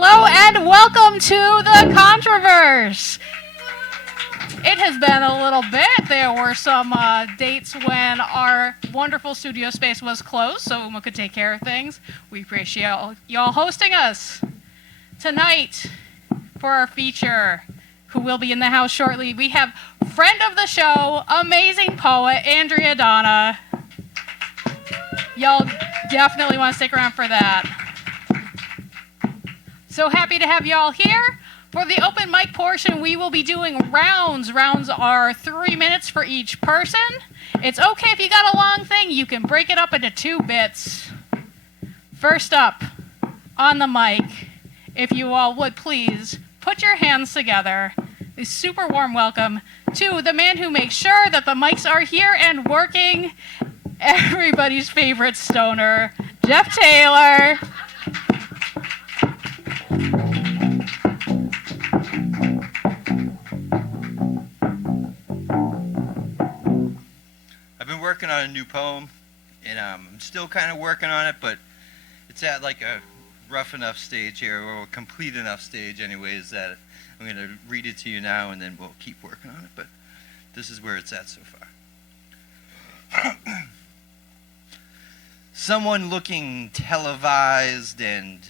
Hello and welcome to the Contro-Verse. It has been a little bit. There were some dates when our wonderful studio space was closed, so Uma could take care of things. We appreciate y'all hosting us. Tonight, for our feature, who will be in the house shortly, we have friend of the show, amazing poet, Andrea Donna. Y'all definitely want to stick around for that. So happy to have y'all here. For the open mic portion, we will be doing rounds. Rounds are 3 minutes for each person. It's okay if you got a long thing, you can break it up into 2 bits. First up, on the mic, if you all would please put your hands together. A super warm welcome to the man who makes sure that the mics are here and working, everybody's favorite stoner, Jeff Taylor. I've been working on a new poem, and I'm still kind of working on it, but it's at like a rough enough stage here, or a complete enough stage anyways, that I'm going to read it to you now, and then we'll keep working on it, but this is where it's at so far. Someone looking televised and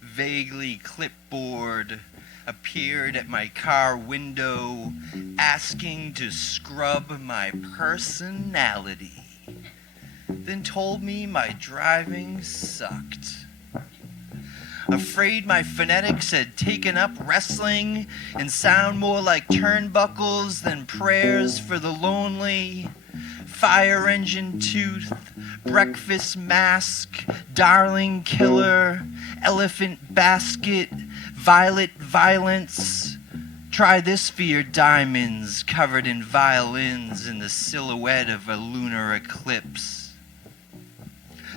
vaguely clipboard appeared at my car window asking to scrub my personality, then told me my driving sucked. Afraid my phonetics had taken up wrestling and sound more like turnbuckles than prayers for the lonely. Fire engine tooth, breakfast mask, darling killer, elephant basket, violet violence. Try this for your diamonds covered in violins in the silhouette of a lunar eclipse.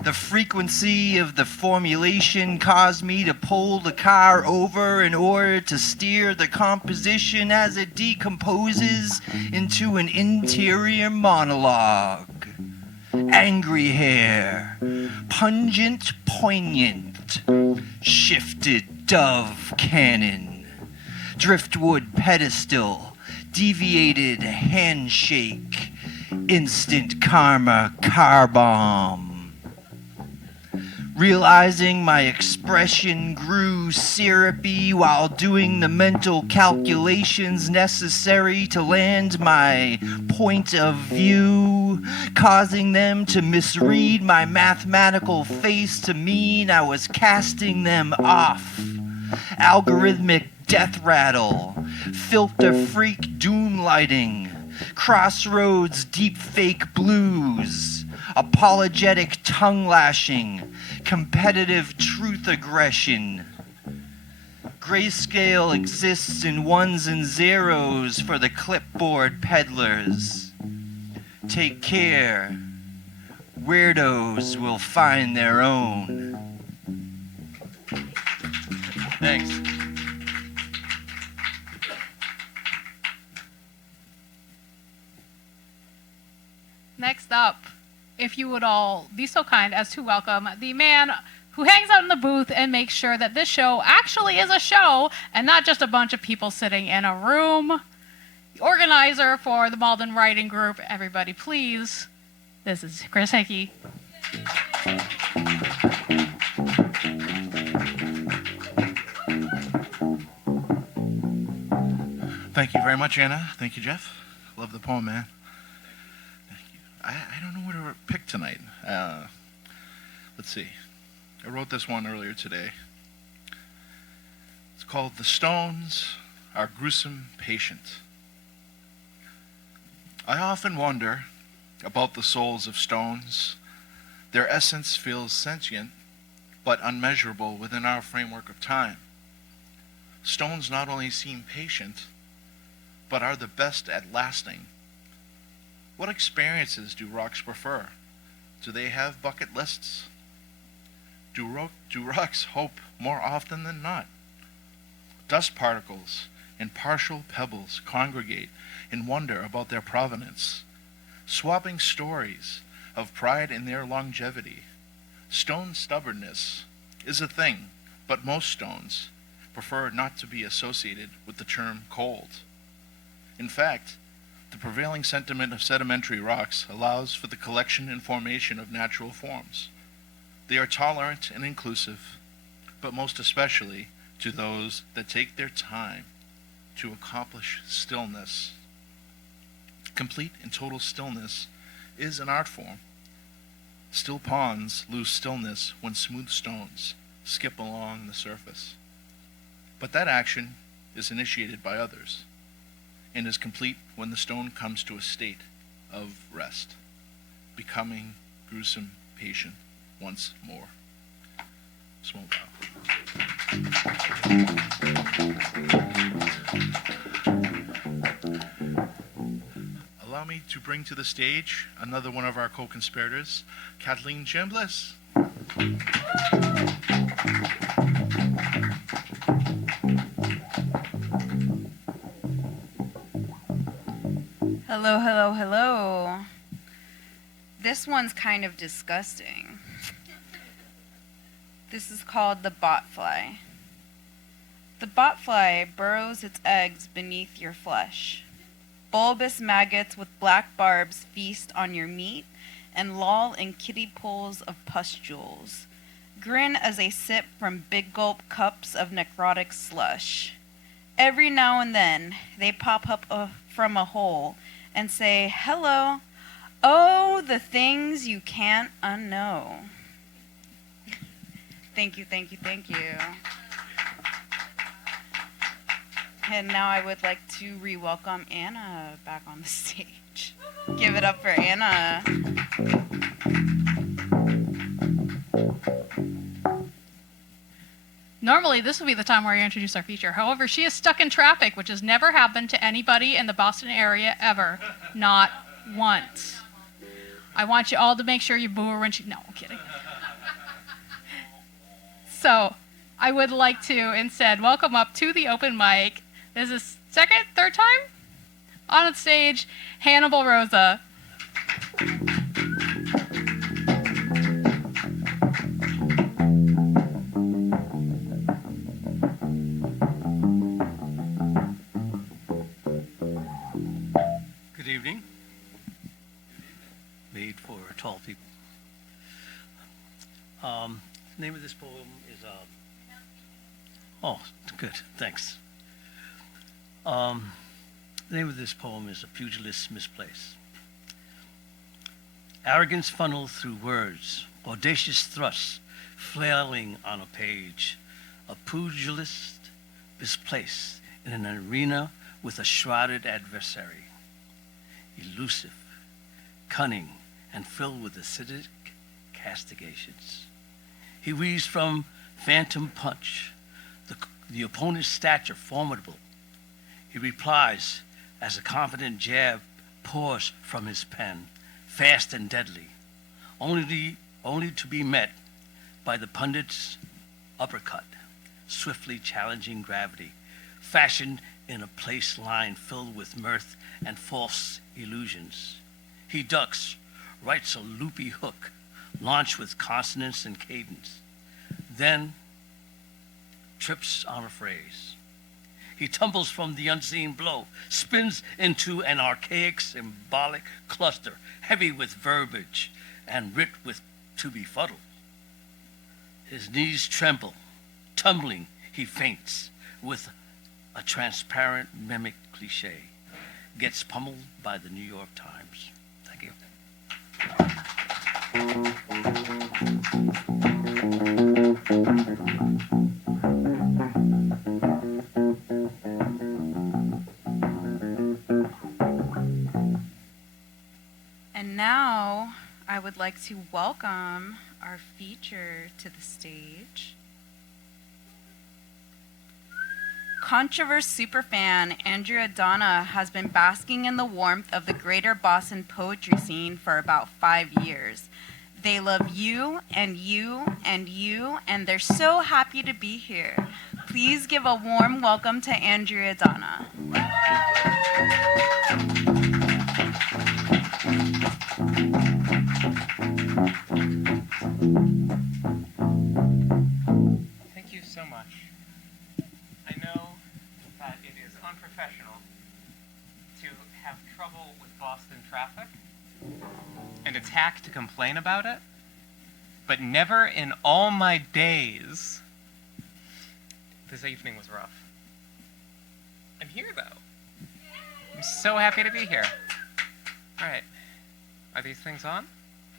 The frequency of the formulation caused me to pull the car over in order to steer the composition as it decomposes into an interior monologue. Angry hair, pungent, poignant, shifted dove cannon, driftwood pedestal, deviated handshake, instant karma car bomb. Realizing my expression grew syrupy while doing the mental calculations necessary to land my point of view, causing them to misread my mathematical face to mean I was casting them off. Algorithmic death rattle, filter freak doom lighting, crossroads deep fake blues, apologetic tongue lashing, competitive truth aggression. Grayscale exists in ones and zeros for the clipboard peddlers. Take care. Weirdos will find their own. Thanks. Next up, if you would all be so kind as to welcome the man who hangs out in the booth and makes sure that this show actually is a show and not just a bunch of people sitting in a room. The organizer for the Malden Writing Group, everybody please. This is Chris Hickey. Thank you very much, Anna. Thank you, Jeff. Love the poem, man. I don't know what to pick tonight. Let's see. I wrote this one earlier today. It's called The Stones Are Gruesome Patient. I often wonder about the souls of stones. Their essence feels sentient, but unmeasurable within our framework of time. Stones not only seem patient, but are the best at lasting. What experiences do rocks prefer? Do they have bucket lists? Do rocks hope more often than not? Dust particles and partial pebbles congregate and wonder about their provenance, swapping stories of pride in their longevity. Stone stubbornness is a thing, but most stones prefer not to be associated with the term cold. In fact, the prevailing sentiment of sedimentary rocks allows for the collection and formation of natural forms. They are tolerant and inclusive, but most especially to those that take their time to accomplish stillness. Complete and total stillness is an art form. Still ponds lose stillness when smooth stones skip along the surface. But that action is initiated by others and is complete when the stone comes to a state of rest, becoming gruesome patient once more. Small bow. Allow me to bring to the stage another one of our co-conspirators, Cathleen Chambless. Hello, hello, hello. This one's kind of disgusting. This is called the botfly. The botfly burrows its eggs beneath your flesh. Bulbous maggots with black barbs feast on your meat and loll in kiddie pools of pustules. Grin as they sip from big gulp cups of necrotic slush. Every now and then, they pop up from a hole and say, "Hello, oh, the things you can't unknow." Thank you, thank you, thank you. And now I would like to re-welcome Anna back on the stage. Give it up for Anna. Normally, this would be the time where I introduce our feature. However, she is stuck in traffic, which has never happened to anybody in the Boston area ever. Not once. I want you all to make sure you boo her when she... No, I'm kidding. So, I would like to instead welcome up to the open mic, this is third time? On stage, Hannibal Rosa. Good evening. Made for tall people. The name of this poem is, oh, good, thanks. The name of this poem is A Pugilist's Misplace. Arrogance funneled through words, audacious thrusts flailing on a page. A pugilist misplaced in an arena with a shrouded adversary. Elusive, cunning, and filled with acidic castigations. He weaves from phantom punch, the opponent's stature formidable. He replies as a confident jab pours from his pen, fast and deadly, only to be met by the pundit's uppercut, swiftly challenging gravity, fashioned in a place line filled with mirth and false illusions. He ducks, writes a loopy hook, launched with consonance and cadence, then trips on a phrase. He tumbles from the unseen blow, spins into an archaic symbolic cluster, heavy with verbiage and writ with to befuddle. His knees tremble, tumbling, he faints with a transparent mimic cliche, gets pummeled by the New York Times. Thank you. And now I would like to welcome our feature to the stage. Contro-Verse superfan Andrea Donna has been basking in the warmth of the greater Boston poetry scene for about 5 years. They love you and you and you, and they're so happy to be here. Please give a warm welcome to Andrea Donna. Thank you so much. unprofessional to have trouble with Boston traffic and attack to complain about it, but never in all my days. This evening was rough. I'm here, though. I'm so happy to be here. All right. Are these things on?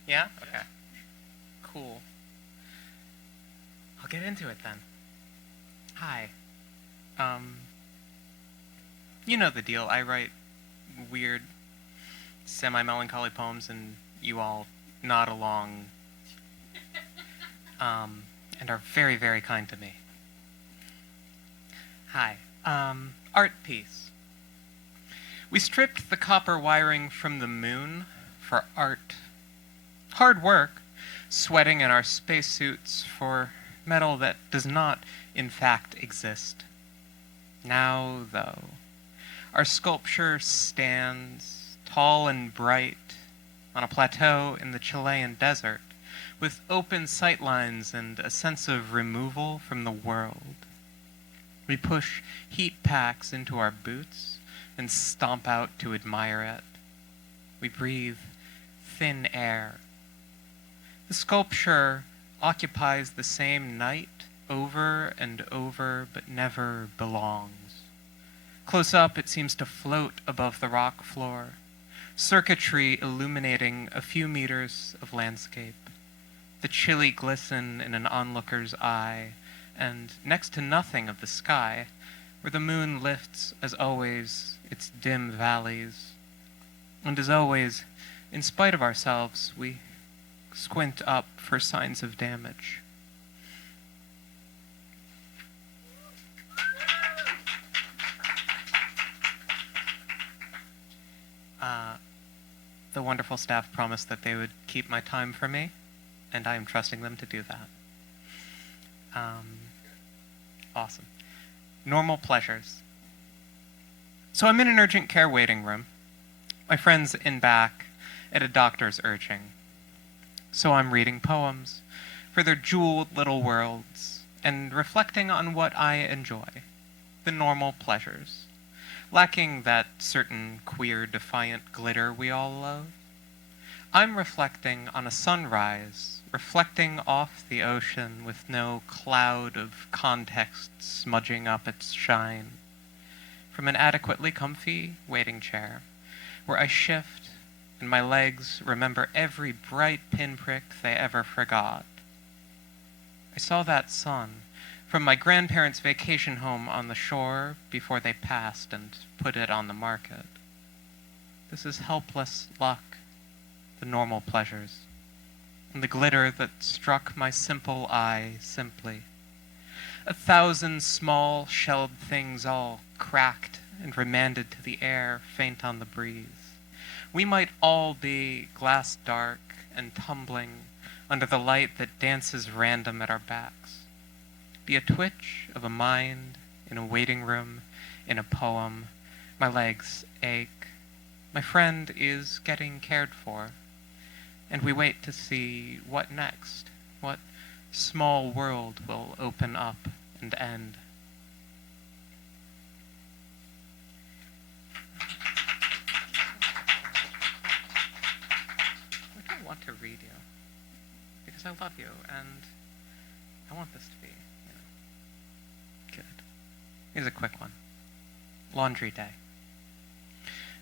Yeah? Okay. Cool. I'll get into it then. Hi. You know the deal. I write weird, semi-melancholy poems, and you all nod along, and are very, very kind to me. Hi. Art piece. We stripped the copper wiring from the moon for art. Hard work, sweating in our spacesuits for metal that does not, in fact, exist. Now, though, our sculpture stands tall and bright on a plateau in the Chilean desert with open sightlines and a sense of removal from the world. We push heat packs into our boots and stomp out to admire it. We breathe thin air. The sculpture occupies the same night over and over, but never belongs. Close up, it seems to float above the rock floor, circuitry illuminating a few meters of landscape, the chilly glisten in an onlooker's eye, and next to nothing of the sky, where the moon lifts, as always, its dim valleys. And as always, in spite of ourselves, we squint up for signs of damage. The wonderful staff promised that they would keep my time for me, and I am trusting them to do that. Awesome. Normal pleasures. So I'm in an urgent care waiting room. My friend's in back at a doctor's urging. So I'm reading poems for their jeweled little worlds and reflecting on what I enjoy, the normal pleasures, lacking that certain queer, defiant glitter we all love. I'm reflecting on a sunrise, reflecting off the ocean with no cloud of context smudging up its shine, from an adequately comfy waiting chair, where I shift and my legs remember every bright pinprick they ever forgot. I saw that sun from my grandparents' vacation home on the shore before they passed and put it on the market. This is helpless luck, the normal pleasures, and the glitter that struck my simple eye simply. 1,000 small shelled things all cracked and remanded to the air, faint on the breeze. We might all be glass dark and tumbling under the light that dances random at our backs. Be a twitch of a mind in a waiting room, in a poem. My legs ache. My friend is getting cared for. And we wait to see what next, what small world will open up and end. I don't want to read you, because I love you, and I want this to be, good. Here's a quick one. Laundry day.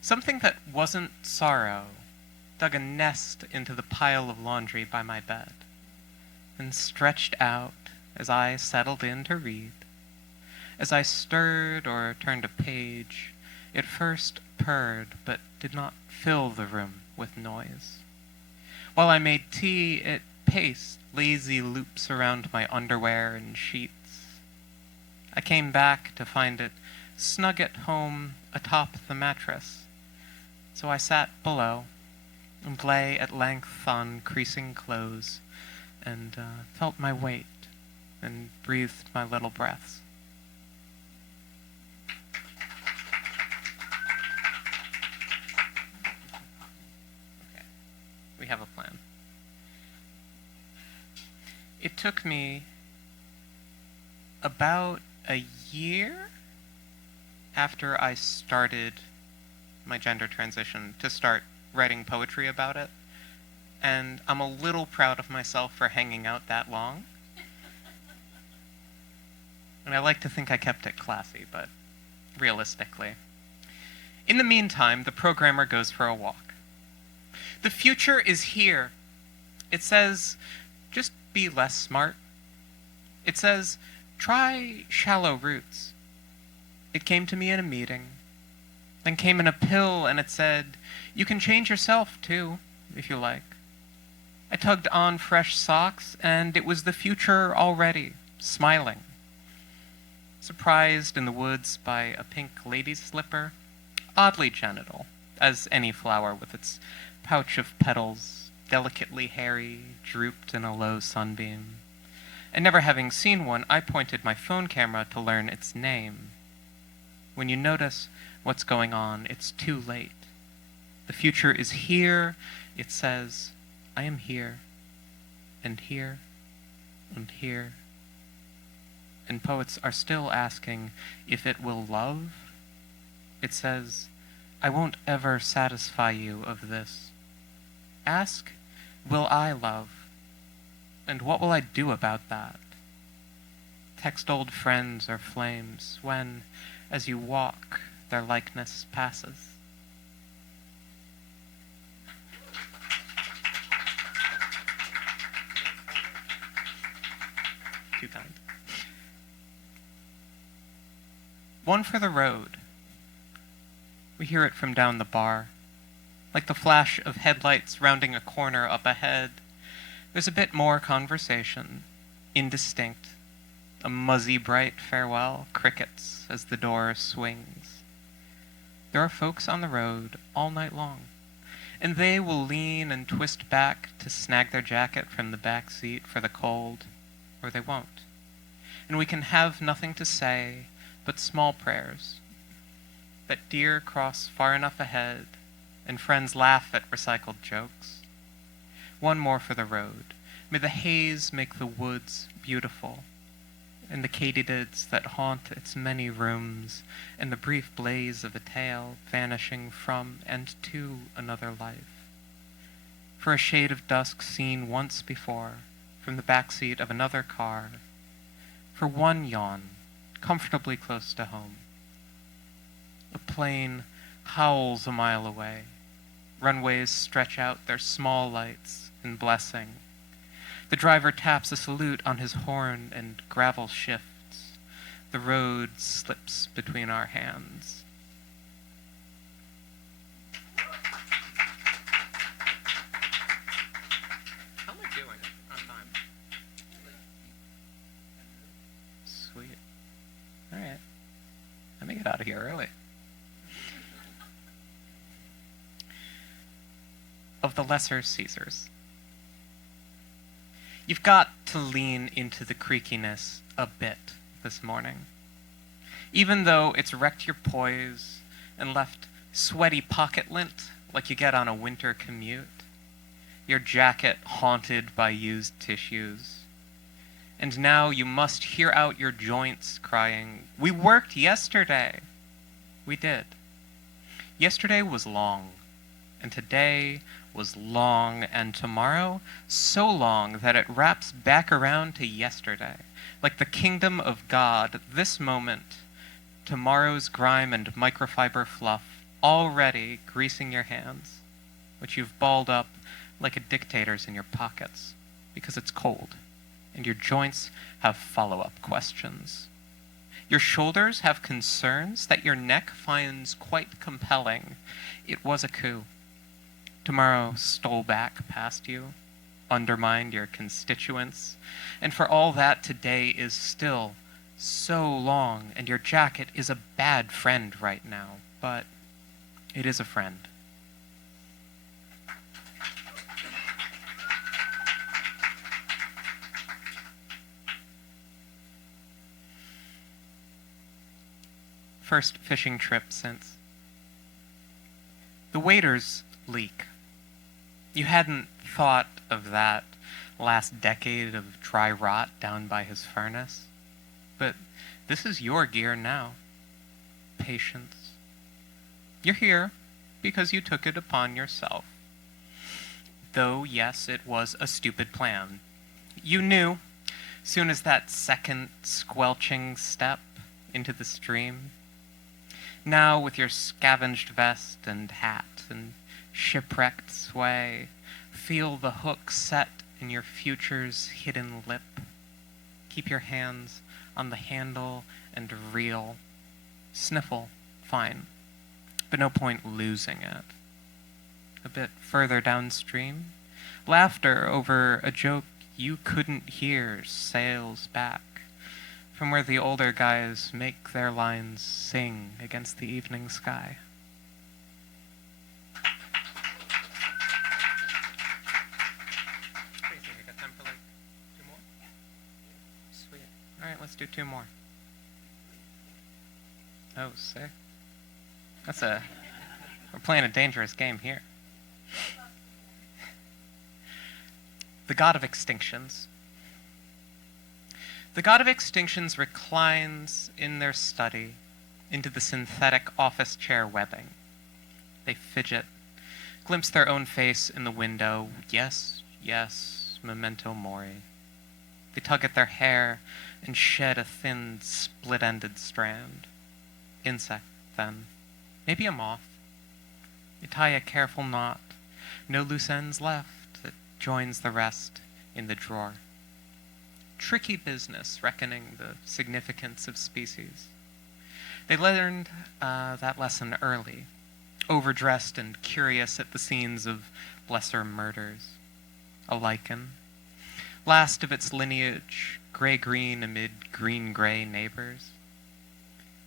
Something that wasn't sorrow dug a nest into the pile of laundry by my bed, and stretched out as I settled in to read. As I stirred or turned a page, it first purred, but did not fill the room with noise. While I made tea, it paced lazy loops around my underwear and sheets. I came back to find it snug at home atop the mattress, so I sat below and lay at length on creasing clothes, and felt my weight and breathed my little breaths. Okay, we have a plan. It took me about a year after I started my gender transition to start writing poetry about it. And I'm a little proud of myself for hanging out that long. And I like to think I kept it classy, but realistically. In the meantime, the programmer goes for a walk. The future is here. It says, just be less smart. It says, try shallow roots. It came to me in a meeting, then came in a pill, and it said, you can change yourself too, if you like. I tugged on fresh socks, and it was the future already, smiling. Surprised in the woods by a pink lady's slipper, oddly genital, as any flower with its pouch of petals, delicately hairy, drooped in a low sunbeam. And never having seen one, I pointed my phone camera to learn its name. When you notice what's going on, it's too late. The future is here. It says, I am here, and here, and here. And poets are still asking if it will love. It says, I won't ever satisfy you of this. Ask, will I love? And what will I do about that? Text old friends or flames when, as you walk, their likeness passes. Too kind. One for the road. We hear it from down the bar, like the flash of headlights rounding a corner up ahead. There's a bit more conversation, indistinct, a muzzy bright farewell, crickets as the door swings. There are folks on the road all night long, and they will lean and twist back to snag their jacket from the back seat for the cold, or they won't. And we can have nothing to say but small prayers, that deer cross far enough ahead, and friends laugh at recycled jokes. One more for the road. May the haze make the woods beautiful, and the katydids that haunt its many rooms, and the brief blaze of a tale vanishing from and to another life. For a shade of dusk seen once before, from the backseat of another car, for one yawn, comfortably close to home. A plane howls a mile away. Runways stretch out their small lights in blessing. The driver taps a salute on his horn and gravel shifts. The road slips between our hands. How am I doing on time? Sweet. All right. Let me get out of here early. Of the Lesser Caesars. You've got to lean into the creakiness a bit this morning. Even though it's wrecked your poise and left sweaty pocket lint like you get on a winter commute, your jacket haunted by used tissues. And now you must hear out your joints crying, we worked yesterday. We did. Yesterday was long, and today was long, and tomorrow so long that it wraps back around to yesterday. Like the kingdom of God, this moment, tomorrow's grime and microfiber fluff already greasing your hands, which you've balled up like a dictator's in your pockets because it's cold, and your joints have follow-up questions. Your shoulders have concerns that your neck finds quite compelling. It was a coup. Tomorrow stole back past you, undermined your constituents, and for all that, today is still so long, and your jacket is a bad friend right now, but it is a friend. First fishing trip since. The waiters leak. You hadn't thought of that last decade of dry rot down by his furnace, but this is your gear now. patience. You're here because you took it upon yourself. Though, yes, it was a stupid plan. You knew, soon as that second squelching step into the stream. Now, with your scavenged vest and hat and shipwrecked sway, feel the hook set in your future's hidden lip. Keep your hands on the handle and reel. Sniffle, fine, but no point losing it. A bit further downstream, laughter over a joke you couldn't hear sails back from where the older guys make their lines sing against the evening sky. Sweet. All right, let's do 2 more. Oh, sick. We're playing a dangerous game here. The God of Extinctions. The God of Extinctions reclines in their study into the synthetic office chair webbing. They fidget, glimpse their own face in the window. Yes, yes, memento mori. They tug at their hair and shed a thin, split-ended strand. Insect, then. Maybe a moth. They tie a careful knot. No loose ends left that joins the rest in the drawer. Tricky business, reckoning the significance of species. They learned that lesson early, overdressed and curious at the scenes of lesser murders. A lichen, last of its lineage, gray-green amid green-gray neighbors.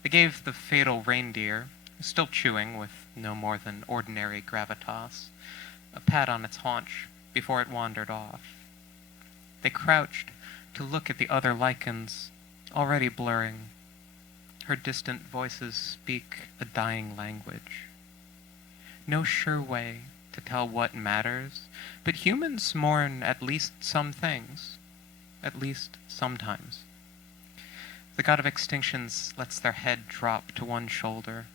They gave the fatal reindeer, still chewing with no more than ordinary gravitas, a pat on its haunch before it wandered off. They crouched to look at the other lichens, already blurring. Her distant voices speak a dying language. No sure way to tell what matters, but humans mourn at least some things, at least sometimes. The God of Extinctions lets their head drop to one shoulder,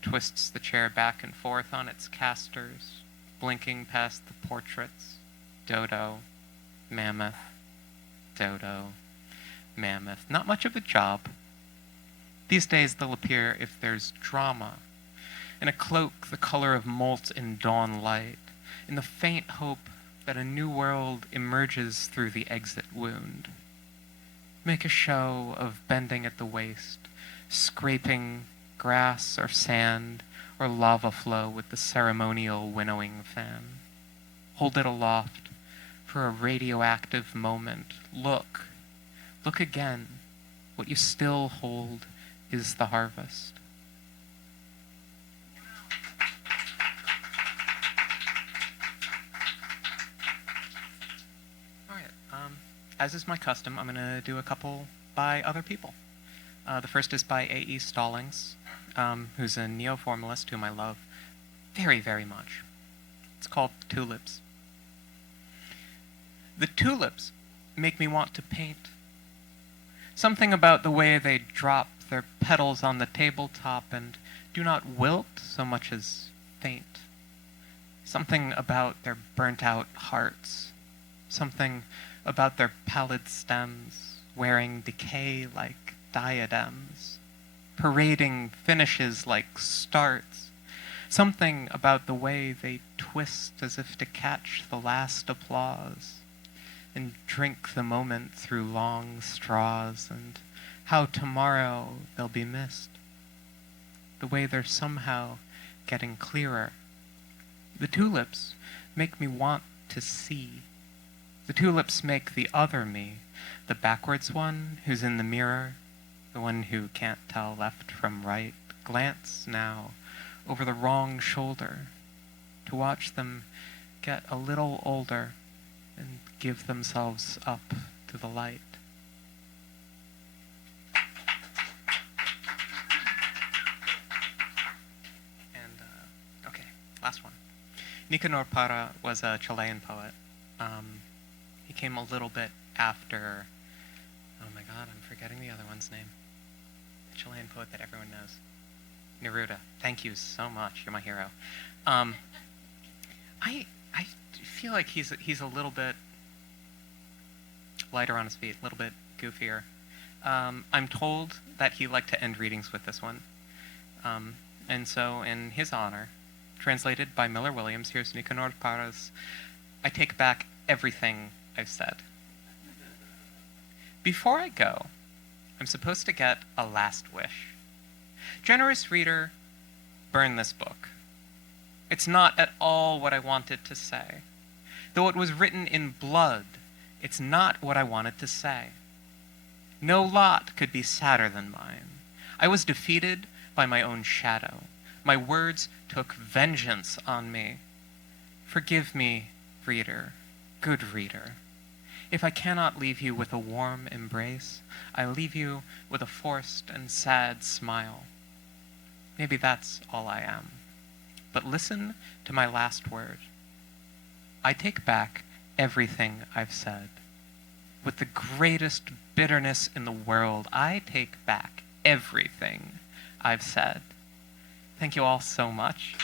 twists the chair back and forth on its casters, blinking past the portraits. Dodo, mammoth, dodo, mammoth. Not much of a job. These days they'll appear if there's drama, in a cloak the color of molten dawn light, in the faint hope that a new world emerges through the exit wound. Make a show of bending at the waist, scraping grass or sand or lava flow with the ceremonial winnowing fan. Hold it aloft for a radioactive moment. Look again. What you still hold is the harvest. All right. As is my custom, I'm going to do a couple by other people. The first is by A.E. Stallings, who's a neo-formalist whom I love very, very much. It's called Tulips. The tulips make me want to paint. Something about the way they drop their petals on the tabletop and do not wilt so much as faint. Something about their burnt-out hearts. Something about their pallid stems, wearing decay like diadems, parading finishes like starts. Something about the way they twist as if to catch the last applause, and drink the moment through long straws, and how tomorrow they'll be missed. The way they're somehow getting clearer. The tulips make me want to see. The tulips make the other me, the backwards one who's in the mirror, the one who can't tell left from right, glance now over the wrong shoulder to watch them get a little older and give themselves up to the light. And, okay, last one. Nicanor Parra was a Chilean poet. He came a little bit after, oh my god, I'm forgetting the other one's name. The Chilean poet that everyone knows. Neruda, thank you so much. You're my hero. I feel like he's a little bit lighter on his feet, a little bit goofier. I'm told that he liked to end readings with this one. And so, in his honor, translated by Miller Williams, here's Nicanor Parras, I take back everything I've said. Before I go, I'm supposed to get a last wish. Generous reader, burn this book. It's not at all what I wanted to say. Though it was written in blood, it's not what I wanted to say. No lot could be sadder than mine. I was defeated by my own shadow. My words took vengeance on me. Forgive me, reader, good reader. If I cannot leave you with a warm embrace, I leave you with a forced and sad smile. Maybe that's all I am. But listen to my last word. I take back everything I've said. With the greatest bitterness in the world, I take back everything I've said. Thank you all so much.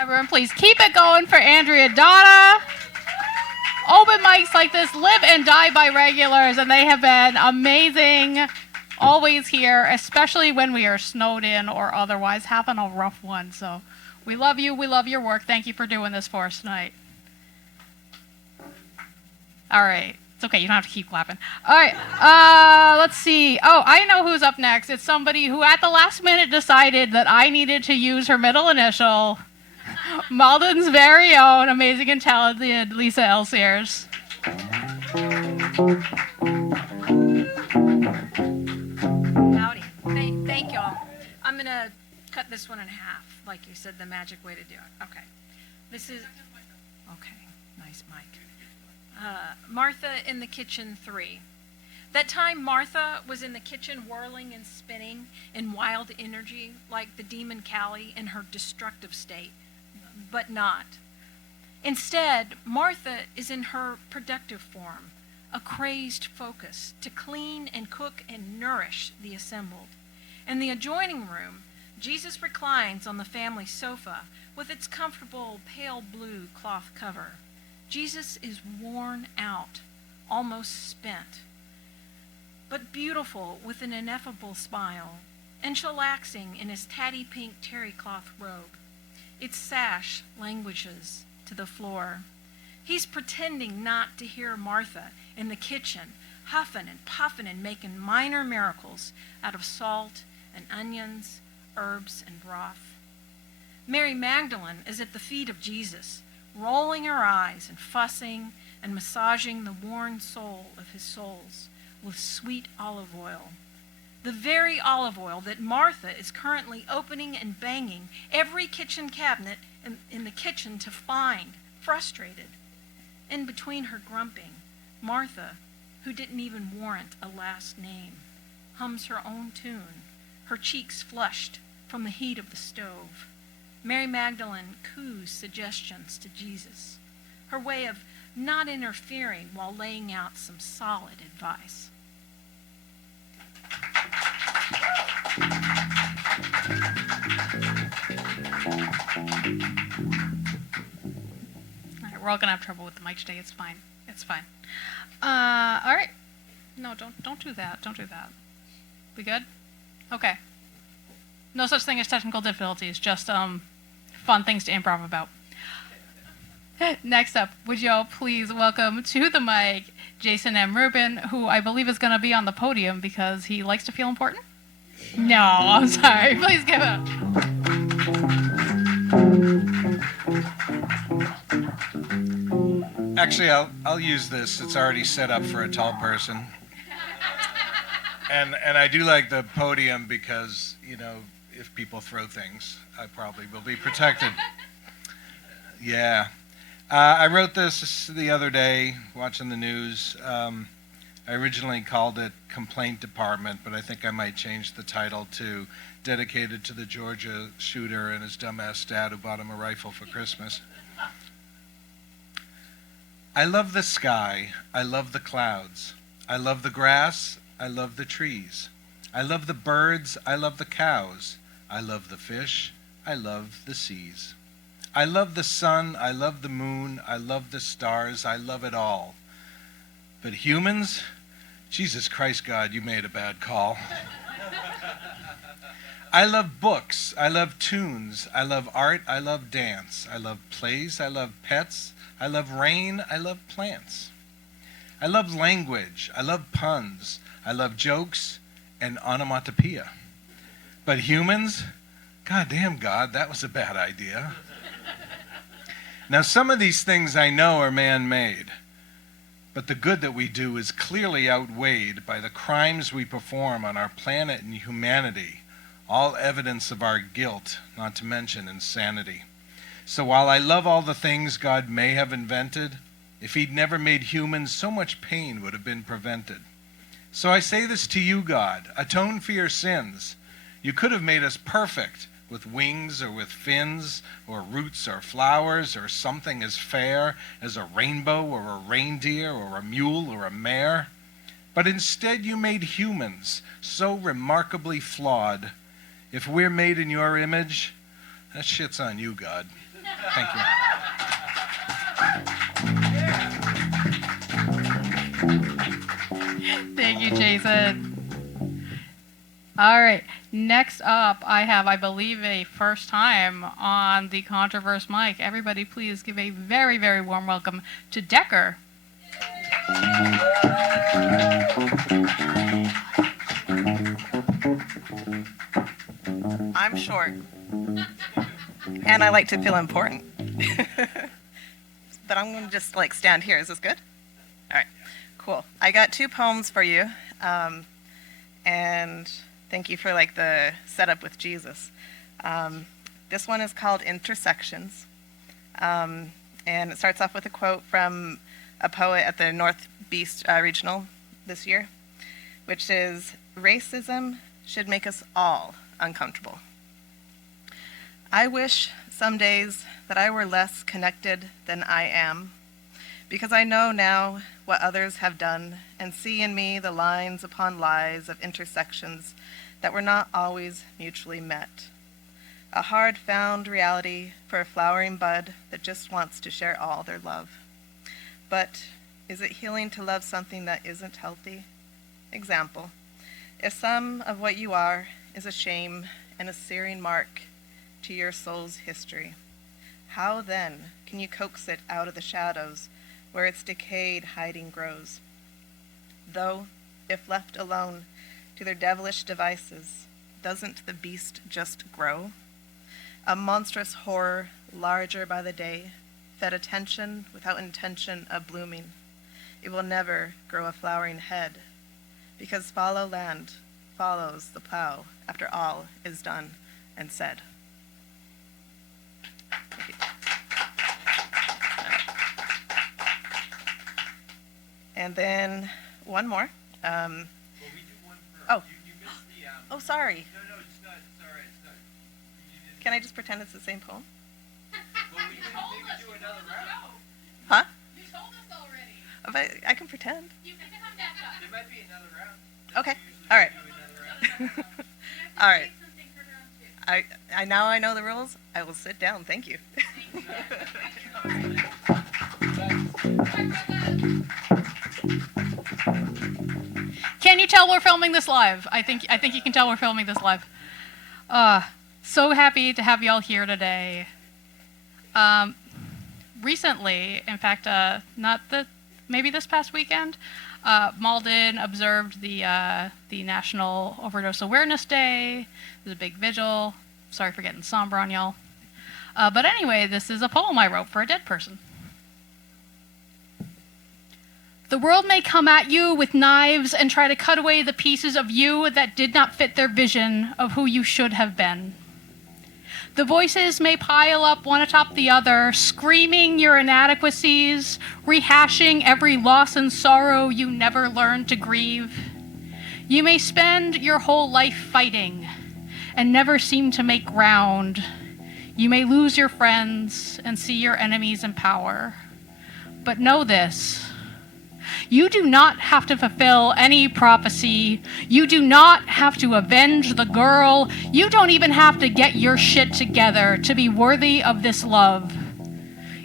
Everyone, please keep it going for Andrea Donna. Open mics like this live and die by regulars, and they have been amazing, always here, especially when we are snowed in or otherwise having a rough one. So we love you. We love your work. Thank you for doing this for us tonight. All right. It's okay. You don't have to keep clapping. All right. Let's see. Oh, I know who's up next. It's somebody who at the last minute decided that I needed to use her middle initial. Malden's very own amazing and talented Lisa L. Sears. Howdy. Thank y'all. I'm going to cut this one in half, like you said, the magic way to do it. Okay. This is... Okay. Nice mic. Martha in the Kitchen 3. That time Martha was in the kitchen whirling and spinning in wild energy like the demon Callie in her destructive state, but not. Instead, Martha is in her productive form, a crazed focus to clean and cook and nourish the assembled. In the adjoining room, Jesus reclines on the family sofa with its comfortable pale blue cloth cover. Jesus is worn out, almost spent, but beautiful with an ineffable smile, and chillaxing in his tatty pink terry cloth robe. Its sash languishes to the floor. He's pretending not to hear Martha in the kitchen, huffing and puffing and making minor miracles out of salt and onions, herbs and broth. Mary Magdalene is at the feet of Jesus, rolling her eyes and fussing and massaging the worn soul of his souls with sweet olive oil. The very olive oil that Martha is currently opening and banging every kitchen cabinet in the kitchen to find, frustrated. In between her grumping, Martha, who didn't even warrant a last name, hums her own tune, her cheeks flushed from the heat of the stove. Mary Magdalene coos suggestions to Jesus, her way of not interfering while laying out some solid advice. All right, we're all gonna have trouble with the mic today. It's fine. It's fine. All right. No, don't do that. Don't do that. We good? Okay. No such thing as technical difficulties. Just fun things to improv about. Next up, would you all please welcome to the mic Jason M. Rubin, who I believe is going to be on the podium because he likes to feel important? No, I'm sorry. Please give it up. Actually, I'll use this. It's already set up for a tall person. And I do like the podium because, you know, if people throw things, I probably will be protected. Yeah. I wrote this the other day, watching the news. I originally called it Complaint Department, but I think I might change the title to Dedicated to the Georgia Shooter and his dumbass dad who bought him a rifle for Christmas. I love the sky, I love the clouds. I love the grass, I love the trees. I love the birds, I love the cows. I love the fish, I love the seas. I love the sun, I love the moon, I love the stars, I love it all. But humans, Jesus Christ, God, you made a bad call. I love books, I love tunes, I love art, I love dance. I love plays, I love pets, I love rain, I love plants. I love language, I love puns, I love jokes and onomatopoeia. But humans, goddamn God, that was a bad idea. Now some of these things I know are man-made, but the good that we do is clearly outweighed by the crimes we perform on our planet and humanity, all evidence of our guilt, not to mention insanity. So while I love all the things God may have invented, if he'd never made humans, so much pain would have been prevented. So I say this to you, God, atone for your sins. You could have made us perfect, with wings or with fins or roots or flowers or something as fair as a rainbow or a reindeer or a mule or a mare. But instead you made humans so remarkably flawed. If we're made in your image, that shit's on you, God. Thank you. Thank you, Jason. All right. Next up, I have, I believe, a first time on the Contro-Verse mic. Everybody, please give a very, very warm welcome to Decker. I'm short. And I like to feel important. But I'm going to just stand here. Is this good? All right, cool. I got 2 poems for you. And thank you for the setup with Jesus. This one is called Intersections. And it starts off with a quote from a poet at the Northeast Regional this year, which is, "Racism should make us all uncomfortable. I wish some days that I were less connected than I am, because I know now what others have done and see in me the lines upon lies of intersections that were not always mutually met. A hard-found reality for a flowering bud that just wants to share all their love. But is it healing to love something that isn't healthy? Example, if some of what you are is a shame and a searing mark to your soul's history, how then can you coax it out of the shadows where its decayed hiding grows? Though, if left alone to their devilish devices, doesn't the beast just grow? A monstrous horror, larger by the day, fed attention without intention of blooming. It will never grow a flowering head, because fallow land follows the plow after all is done and said." Thank you. And then one more. Well, we do one for. Oh. You missed the. Oh, sorry. No, it's not. It's all right. It's not. Can I just pretend it's the same poem? Well, we can maybe do another round. Huh? You told us already. But I can pretend. You can come back up. There might be another round. Okay. All right. Do another round. All right. I now I know the rules. I will sit down. Thank you. Can you tell we're filming this live? I think you can tell we're filming this live. So happy to have y'all here today. Recently, in fact, maybe this past weekend, Malden observed the National Overdose Awareness Day. It was a big vigil. Sorry for getting somber on y'all. But anyway, this is a poem I wrote for a dead person. The world may come at you with knives and try to cut away the pieces of you that did not fit their vision of who you should have been. The voices may pile up one atop the other, screaming your inadequacies, rehashing every loss and sorrow you never learned to grieve. You may spend your whole life fighting and never seem to make ground. You may lose your friends and see your enemies in power. But know this. You do not have to fulfill any prophecy. You do not have to avenge the girl. You don't even have to get your shit together to be worthy of this love.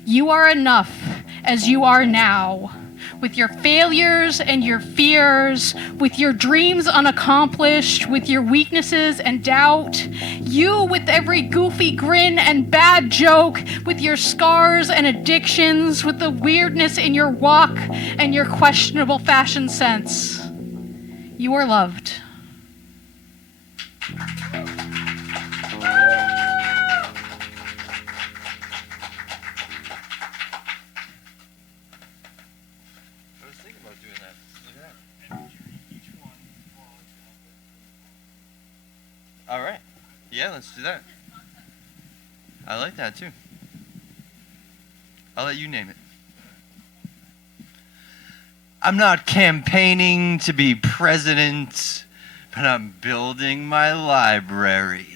You are enough as you are now, with your failures and your fears, with your dreams unaccomplished, with your weaknesses and doubt. You with every goofy grin and bad joke, with your scars and addictions, with the weirdness in your walk and your questionable fashion sense. You are loved. I was thinking about doing that. Look at that. All right. Yeah, let's do that. I like that too. I'll let you name it. I'm not campaigning to be president, but I'm building my library.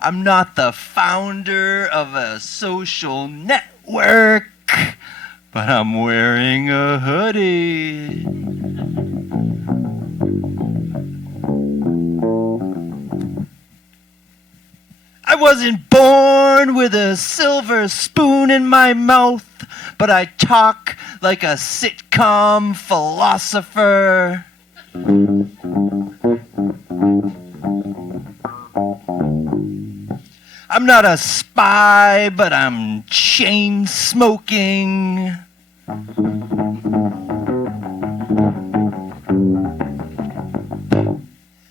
I'm not the founder of a social network, but I'm wearing a hoodie. I wasn't born with a silver spoon in my mouth, but I talk like a sitcom philosopher. I'm not a spy, but I'm chain smoking.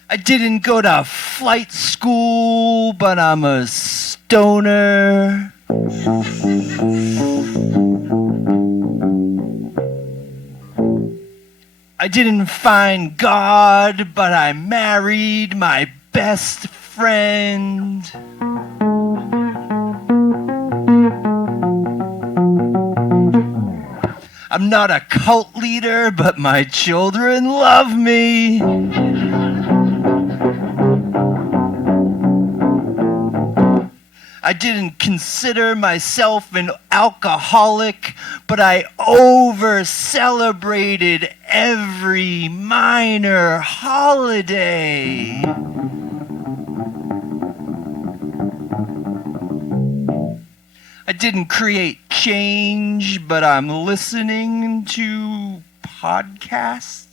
I didn't go to flight school, but I'm a stoner. I didn't find God, but I married my best friend. I'm not a cult leader, but my children love me. I didn't consider myself an alcoholic, but I over-celebrated every minor holiday. I didn't create change, but I'm listening to podcasts.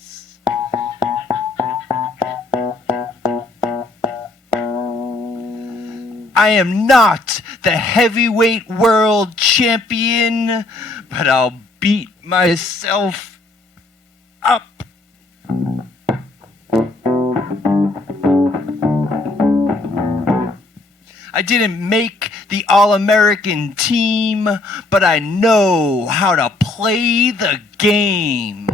I am not the heavyweight world champion, but I'll beat myself up. I didn't make the All-American team, but I know how to play the game.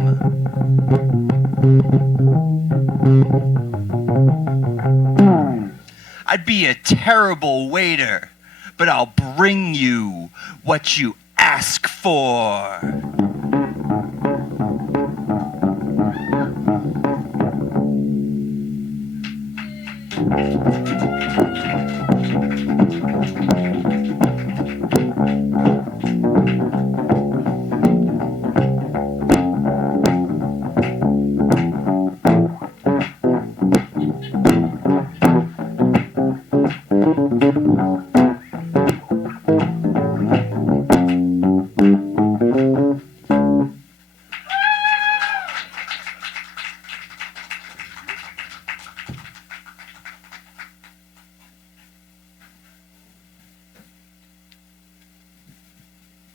I'd be a terrible waiter, but I'll bring you what you ask for.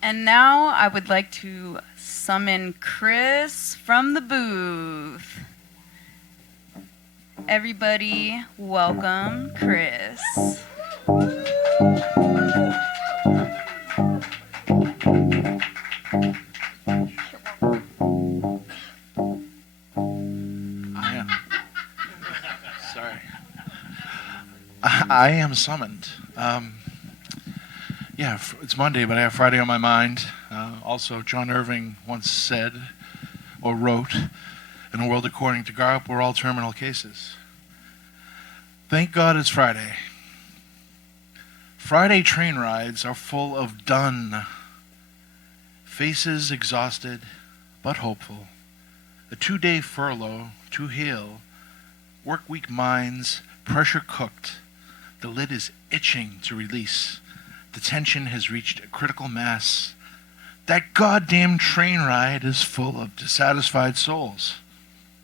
And now I would like to summon Chris from the booth. Everybody, welcome Chris. I am summoned. Yeah, it's Monday, but I have Friday on my mind. Also, John Irving once said, or wrote, in a world according to Garp, we're all terminal cases. Thank God it's Friday. Friday train rides are full of done. Faces exhausted, but hopeful. A 2-day furlough to heal. Work week minds, pressure cooked. The lid is itching to release. The tension has reached a critical mass. That goddamn train ride is full of dissatisfied souls,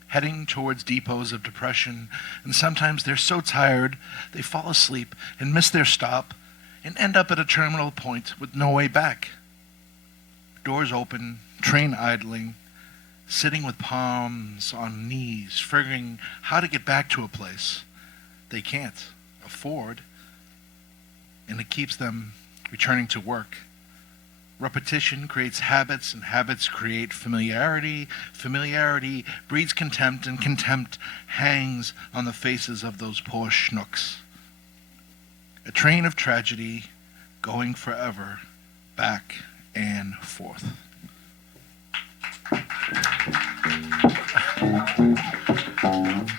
heading towards depots of depression, and sometimes they're so tired they fall asleep and miss their stop and end up at a terminal point with no way back. Doors open, train idling, sitting with palms on knees, figuring how to get back to a place they can't afford, and it keeps them returning to work. Repetition creates habits, and habits create familiarity. Familiarity breeds contempt, and contempt hangs on the faces of those poor schnooks. A train of tragedy going forever, back and forth.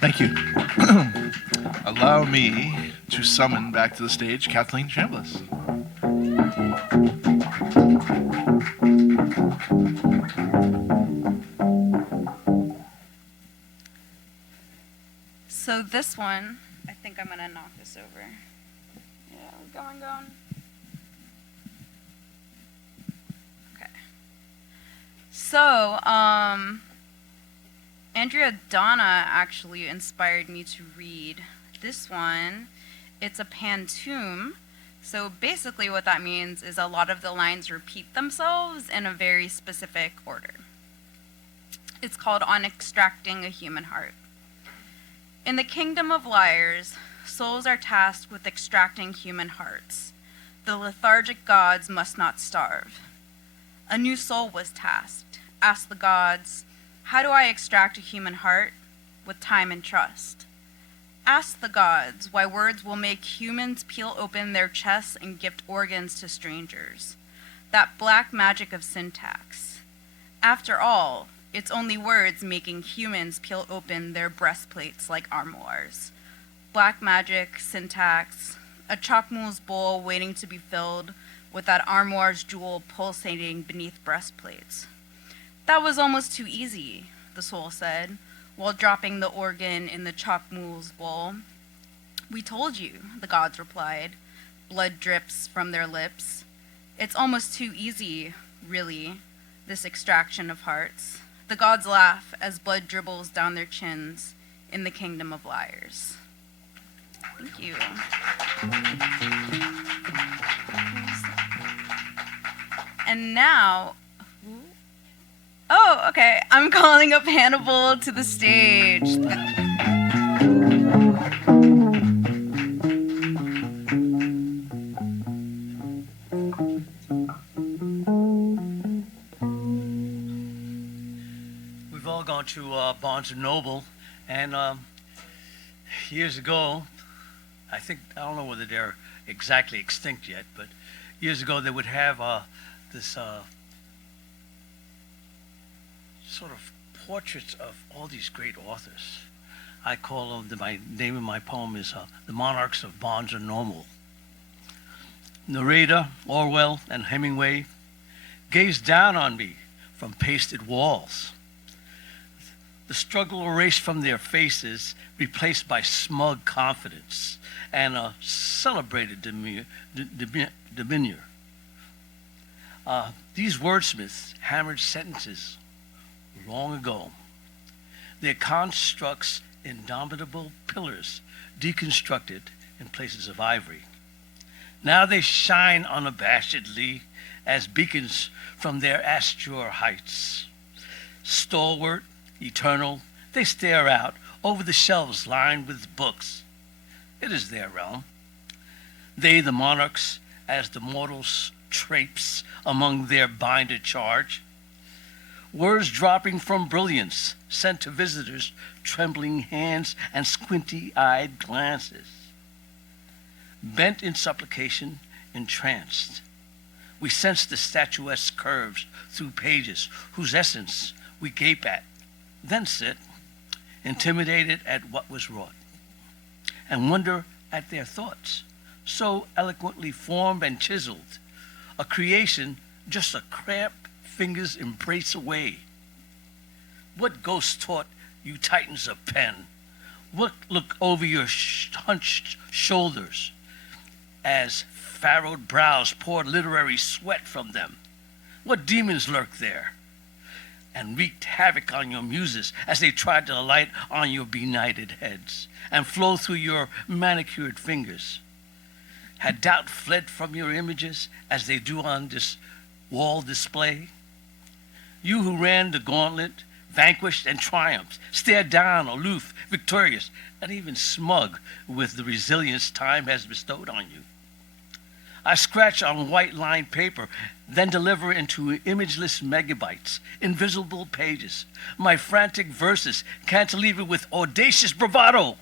Thank you. Allow me to summon back to the stage Cathleen Chambless. So this one, I think I'm gonna knock this over. Yeah, going. Okay. So, Andrea Donna actually inspired me to read this one. It's a pantoum. So basically what that means is a lot of the lines repeat themselves in a very specific order. It's called On Extracting a Human Heart. In the kingdom of liars, souls are tasked with extracting human hearts. The lethargic gods must not starve. A new soul was tasked. Asked the gods, how do I extract a human heart? With time and trust. Ask the gods why words will make humans peel open their chests and gift organs to strangers. That black magic of syntax. After all, it's only words making humans peel open their breastplates like armoires. Black magic, syntax, a chalk-moose bowl waiting to be filled with that armoire's jewel pulsating beneath breastplates. That was almost too easy, the soul said, while dropping the organ in the chalk-moose bowl. We told you, the gods replied. Blood drips from their lips. It's almost too easy, really, this extraction of hearts. The gods laugh as blood dribbles down their chins in the kingdom of liars. Thank you. And now, oh, okay, I'm calling up Hannibal to the stage. We've all gone to Barnes & Noble, and years ago, I don't know whether they're exactly extinct yet, but years ago they would have this sort of portraits of all these great authors. I call them, my name of my poem is The Monarchs of Barnes & Noble. Narrator, Orwell, and Hemingway gazed down on me from pasted walls. The struggle erased from their faces, replaced by smug confidence and a celebrated demeanor. These wordsmiths hammered sentences long ago. Their constructs indomitable pillars deconstructed in places of ivory. Now they shine unabashedly as beacons from their azure heights. Stalwart, eternal, they stare out over the shelves lined with books. It is their realm. They, the monarchs, as the mortals traipse among their binded charge. Words dropping from brilliance, sent to visitors, trembling hands and squinty-eyed glances. Bent in supplication, entranced, we sense the statuesque curves through pages whose essence we gape at, then sit, intimidated at what was wrought, and wonder at their thoughts, so eloquently formed and chiseled, a creation just a cramped finger's embrace away. What ghost taught you tightens a pen? What look over your hunched shoulders as furrowed brows poured literary sweat from them? What demons lurk there and wreaked havoc on your muses as they tried to alight on your benighted heads and flow through your manicured fingers? Had doubt fled from your images as they do on this wall display? You who ran the gauntlet, vanquished and triumphed, stared down, aloof, victorious, and even smug with the resilience time has bestowed on you. I scratch on white-lined paper, then deliver into imageless megabytes, invisible pages, my frantic verses cantilevered with audacious bravado,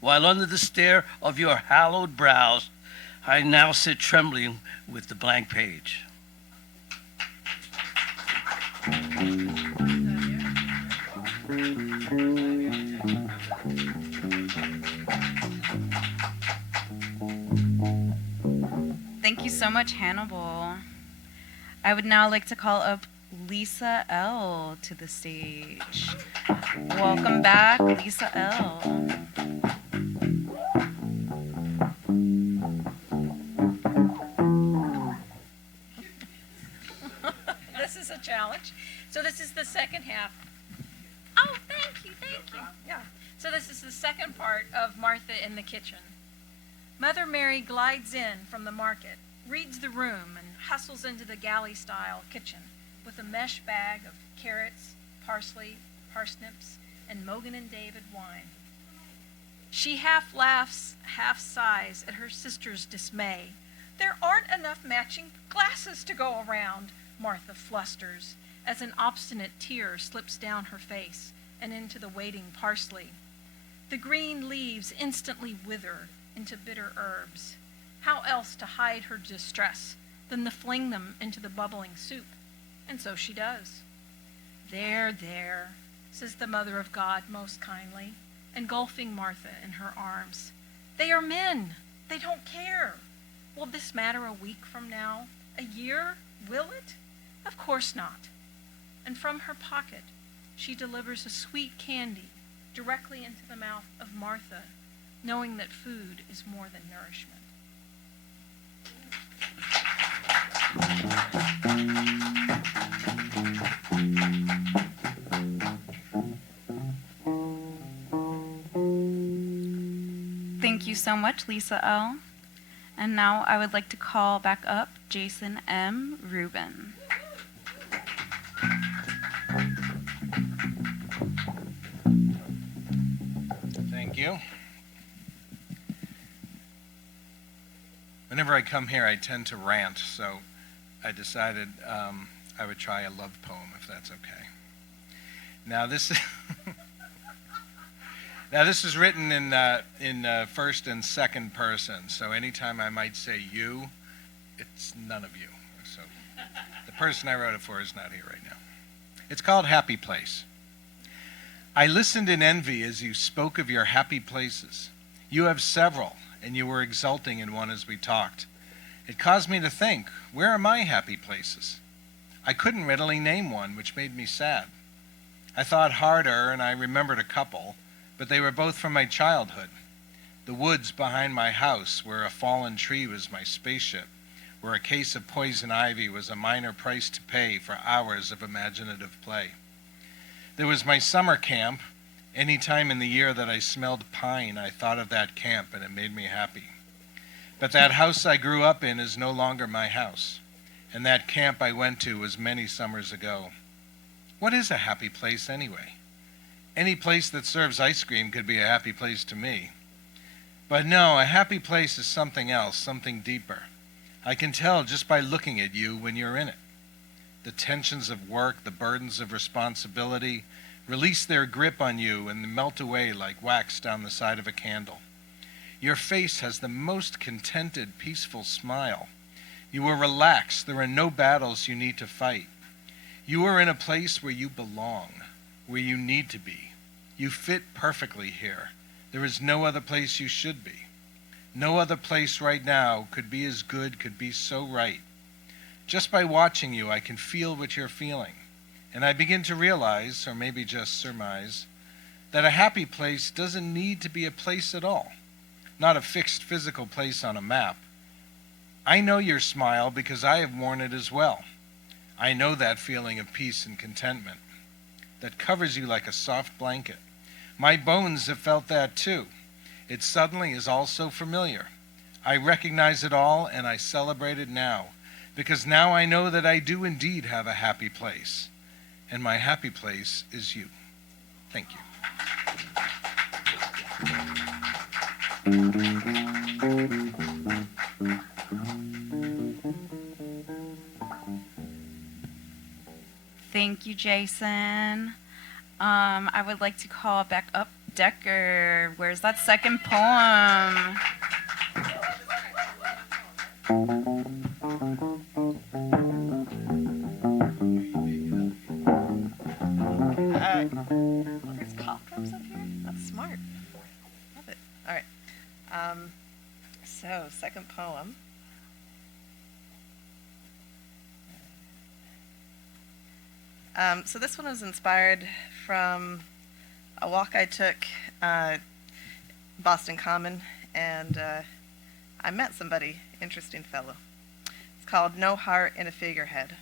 while under the stare of your hallowed brows, I now sit trembling with the blank page. Thank you so much, Hannibal. I would now like to call up Lisa L. to the stage. Welcome back, Lisa L. This is a challenge. So this is the second half. Oh, thank you. Yeah. So this is the second part of Martha in the kitchen. Mother Mary glides in from the market, reads the room, and hustles into the galley-style kitchen with a mesh bag of carrots, parsley, parsnips, and Mogan and David wine. She half laughs, half sighs at her sister's dismay. There aren't enough matching glasses to go around, Martha flusters, as an obstinate tear slips down her face and into the waiting parsley. The green leaves instantly wither into bitter herbs. How else to hide her distress than to fling them into the bubbling soup? And so she does. There, says the Mother of God most kindly, engulfing Martha in her arms. They are men. They don't care. Will this matter a week from now? A year? Will it? Of course not. And from her pocket, she delivers a sweet candy directly into the mouth of Martha, knowing that food is more than nourishment. Thank you so much, Lisa L. And now I would like to call back up Jason M. Rubin. Thank you. Whenever I come here, I tend to rant, so I decided I would try a love poem, if that's okay. Now this is written in first and second person, so anytime I might say you, it's none of you. So the person I wrote it for is not here right now. It's called Happy Place. I listened in envy as you spoke of your happy places. You have several, and you were exulting in one as we talked. It caused me to think, where are my happy places? I couldn't readily name one, which made me sad. I thought harder, and I remembered a couple, but they were both from my childhood. The woods behind my house, where a fallen tree was my spaceship, where a case of poison ivy was a minor price to pay for hours of imaginative play. There was my summer camp. Any time in the year that I smelled pine, I thought of that camp, and it made me happy. But that house I grew up in is no longer my house, and that camp I went to was many summers ago. What is a happy place anyway? Any place that serves ice cream could be a happy place to me. But no, a happy place is something else, something deeper. I can tell just by looking at you when you're in it. The tensions of work, the burdens of responsibility, release their grip on you and melt away like wax down the side of a candle. Your face has the most contented, peaceful smile. You are relaxed. There are no battles you need to fight. You are in a place where you belong, where you need to be. You fit perfectly here. There is no other place you should be. No other place right now could be as good, could be so right. Just by watching you, I can feel what you're feeling. And I begin to realize, or maybe just surmise, that a happy place doesn't need to be a place at all, not a fixed physical place on a map. I know your smile because I have worn it as well. I know that feeling of peace and contentment that covers you like a soft blanket. My bones have felt that too. It suddenly is all so familiar. I recognize it all and I celebrate it now, because now I know that I do indeed have a happy place. And my happy place is you. Thank you. Thank you, Jason. I would like to call back up Decker. Where's that second poem? There's cough drops up here? That's smart. Love it. All right. So, second poem. So this one was inspired from a walk I took Boston Common, and I met somebody, interesting fellow. It's called No Heart in a Figurehead.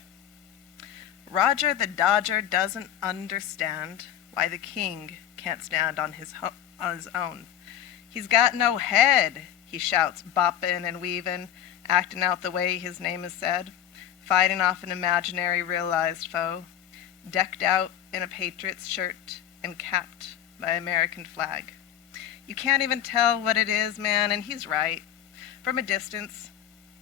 Roger the Dodger doesn't understand why the king can't stand on his own. He's got no head, he shouts, bopping and weaving, acting out the way his name is said, fighting off an imaginary realized foe, decked out in a patriot's shirt and capped by American flag. You can't even tell what it is, man, and he's right. From a distance,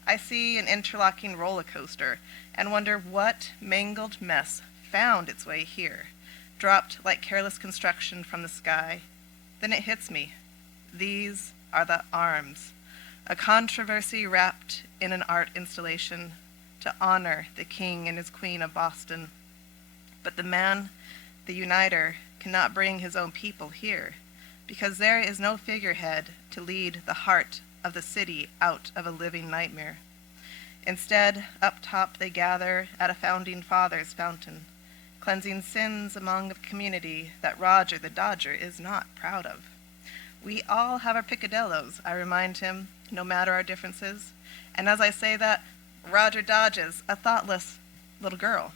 I see an interlocking roller coaster and wonder what mangled mess found its way here, dropped like careless construction from the sky. Then it hits me. These are the arms, a controversy wrapped in an art installation to honor the king and his queen of Boston. But the man, the uniter, cannot bring his own people here, because there is no figurehead to lead the heart of the city out of a living nightmare. Instead, up top they gather at a founding father's fountain, cleansing sins among a community that Roger the Dodger is not proud of. We all have our picadillos, I remind him, no matter our differences. And as I say that, Roger dodges a thoughtless little girl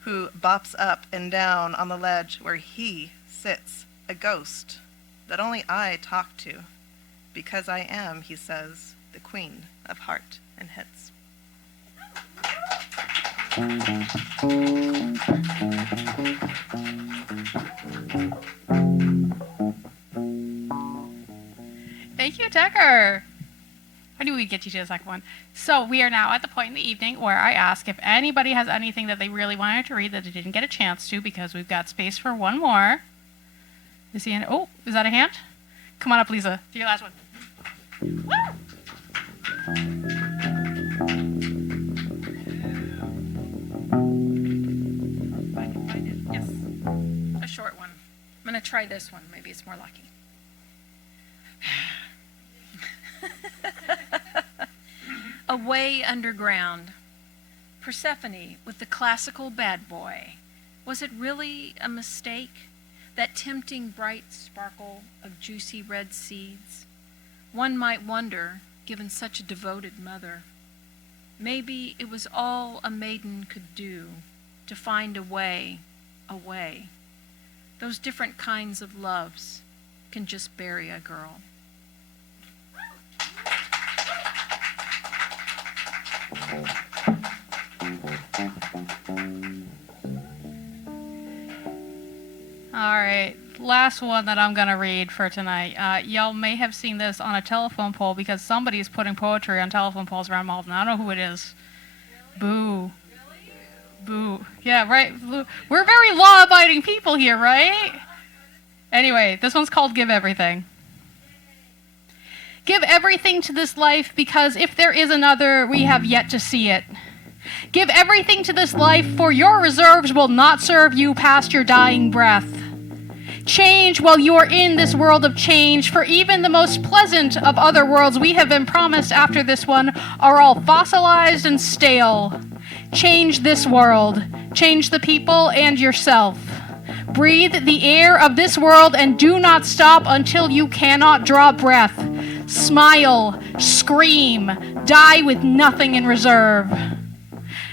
who bops up and down on the ledge where he sits, a ghost that only I talk to, because I am, he says, the queen of heart and heads. Thank you, Decker. I knew we'd get you to the second one. So we are now at the point in the evening where I ask if anybody has anything that they really wanted to read that they didn't get a chance to, because we've got space for one more. Is that a hand? Come on up, Lisa. Do your last one. Woo! Find it. Yes. A short one. I'm going to try this one. Maybe it's more lucky. Away underground. Persephone with the classical bad boy. Was it really a mistake? That tempting bright sparkle of juicy red seeds? One might wonder, given such a devoted mother. Maybe it was all a maiden could do to find a way. Those different kinds of loves can just bury a girl. All right, last one that I'm going to read for tonight. Y'all may have seen this on a telephone pole, because somebody's putting poetry on telephone poles around Malden. I don't know who it is. Really? Boo. Yeah, right. We're very law-abiding people here, right? Anyway, this one's called Give Everything. Give everything to this life, because if there is another, we have yet to see it. Give everything to this life, for your reserves will not serve you past your dying breath. Change while you are in this world of change, for even the most pleasant of other worlds we have been promised after this one are all fossilized and stale. Change this world. Change the people and yourself. Breathe the air of this world and do not stop until you cannot draw breath. Smile, scream, die with nothing in reserve.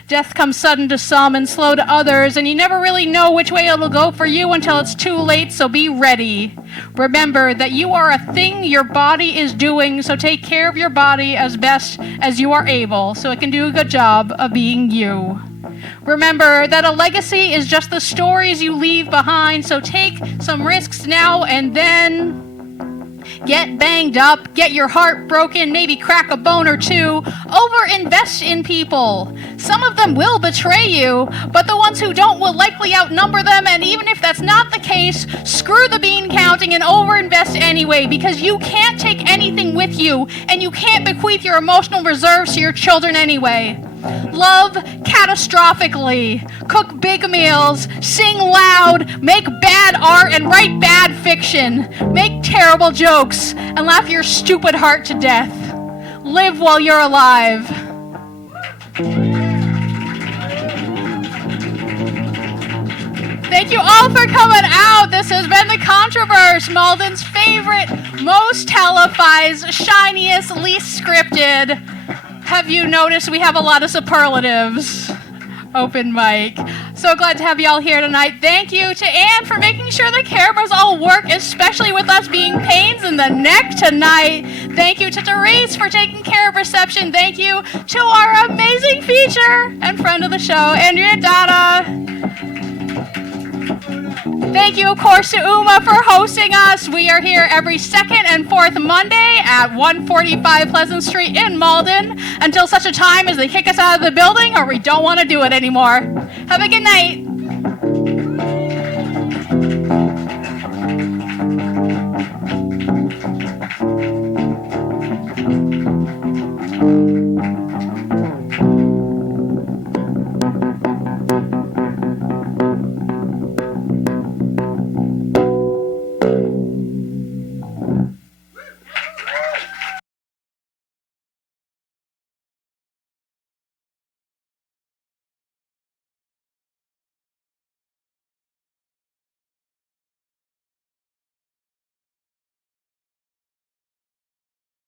Death comes sudden to some and slow to others, and you never really know which way it'll go for you until it's too late, so be ready. Remember that you are a thing your body is doing, so take care of your body as best as you are able, so it can do a good job of being you. Remember that a legacy is just the stories you leave behind, so take some risks now and then. Get banged up, get your heart broken, maybe crack a bone or two. Over-invest in people. Some of them will betray you, but the ones who don't will likely outnumber them, and even if that's not the case, screw the bean counting and over-invest anyway, because you can't take anything with you, and you can't bequeath your emotional reserves to your children anyway. Love catastrophically, cook big meals, sing loud, make bad art and write bad fiction, make terrible jokes, and laugh your stupid heart to death. Live while you're alive. Thank you all for coming out. This has been the Contro-Verse, Malden's favorite, most televised, shiniest, least scripted. Have you noticed we have a lot of superlatives? Open mic. So glad to have you all here tonight. Thank you to Anne for making sure the cameras all work, especially with us being pains in the neck tonight. Thank you to Therese for taking care of reception. Thank you to our amazing feature and friend of the show, Andrea Donna. Thank you, of course, to Uma for hosting us. We are here every second and fourth Monday at 145 Pleasant Street in Malden until such a time as they kick us out of the building or we don't want to do it anymore. Have a good night.